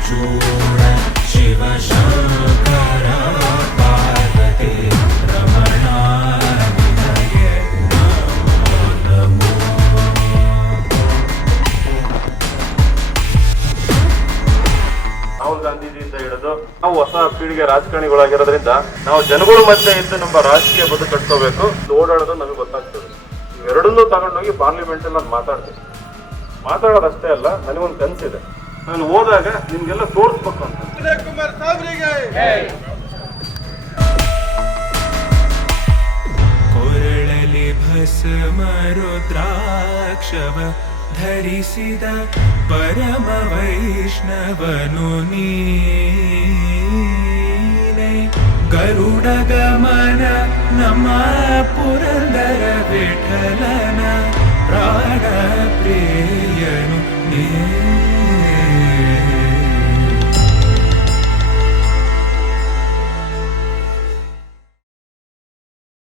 चूर्ण शिव शङ्कर पार्वती रमणा विनये नमो नमो ರಾಹುಲ್ ಗಾಂಧೀಜಿಯಿಂದ ಹಿಡಿದು ನಾವು ಹೊಸ ಪೀಳಿಗೆ ರಾಜಕಾರಣಿಗಳಾಗಿರೋದ್ರಿಂದ ನಾವು ಜನಗಳ ಮಧ್ಯೆ ಇದ್ದು ನಮ್ಮ ರಾಜಕೀಯ ಬದುಕು ಕಟ್ಕೋಬೇಕು ಓಡಾಡೋದು ನಮಗೆ ಗೊತ್ತಾಗ್ತದೆ ಇವೆರಡನ್ನೂ ತಗೊಂಡೋಗಿ ಪಾರ್ಲಿಮೆಂಟ್ ಅಲ್ಲಿ ನಾನು ಮಾತಾಡ್ತೀನಿ ಮಾತಾಡೋದಷ್ಟೇ ಅಲ್ಲ ನನಗೊಂದು ಕನಸಿದೆ ನಾನು ಹೋದಾಗ ನಿಮ್ಗೆಲ್ಲ ತೋರಿಸ್ಬೇಕು ಅಂತ. ಕೊರಳಲಿ ಭಸ್ಮ ರುದ್ರಾಕ್ಷವ ಧರಿಸಿದ ಪರಮ ವೈಷ್ಣವನು ನೀನೆ. ಗರುಡ ಗಮನ ನಮ್ಮ ಪುರಂದರ ವಿಠಲನ ಪ್ರಾಣ ಪ್ರೇಯನು ನೀ Yeah.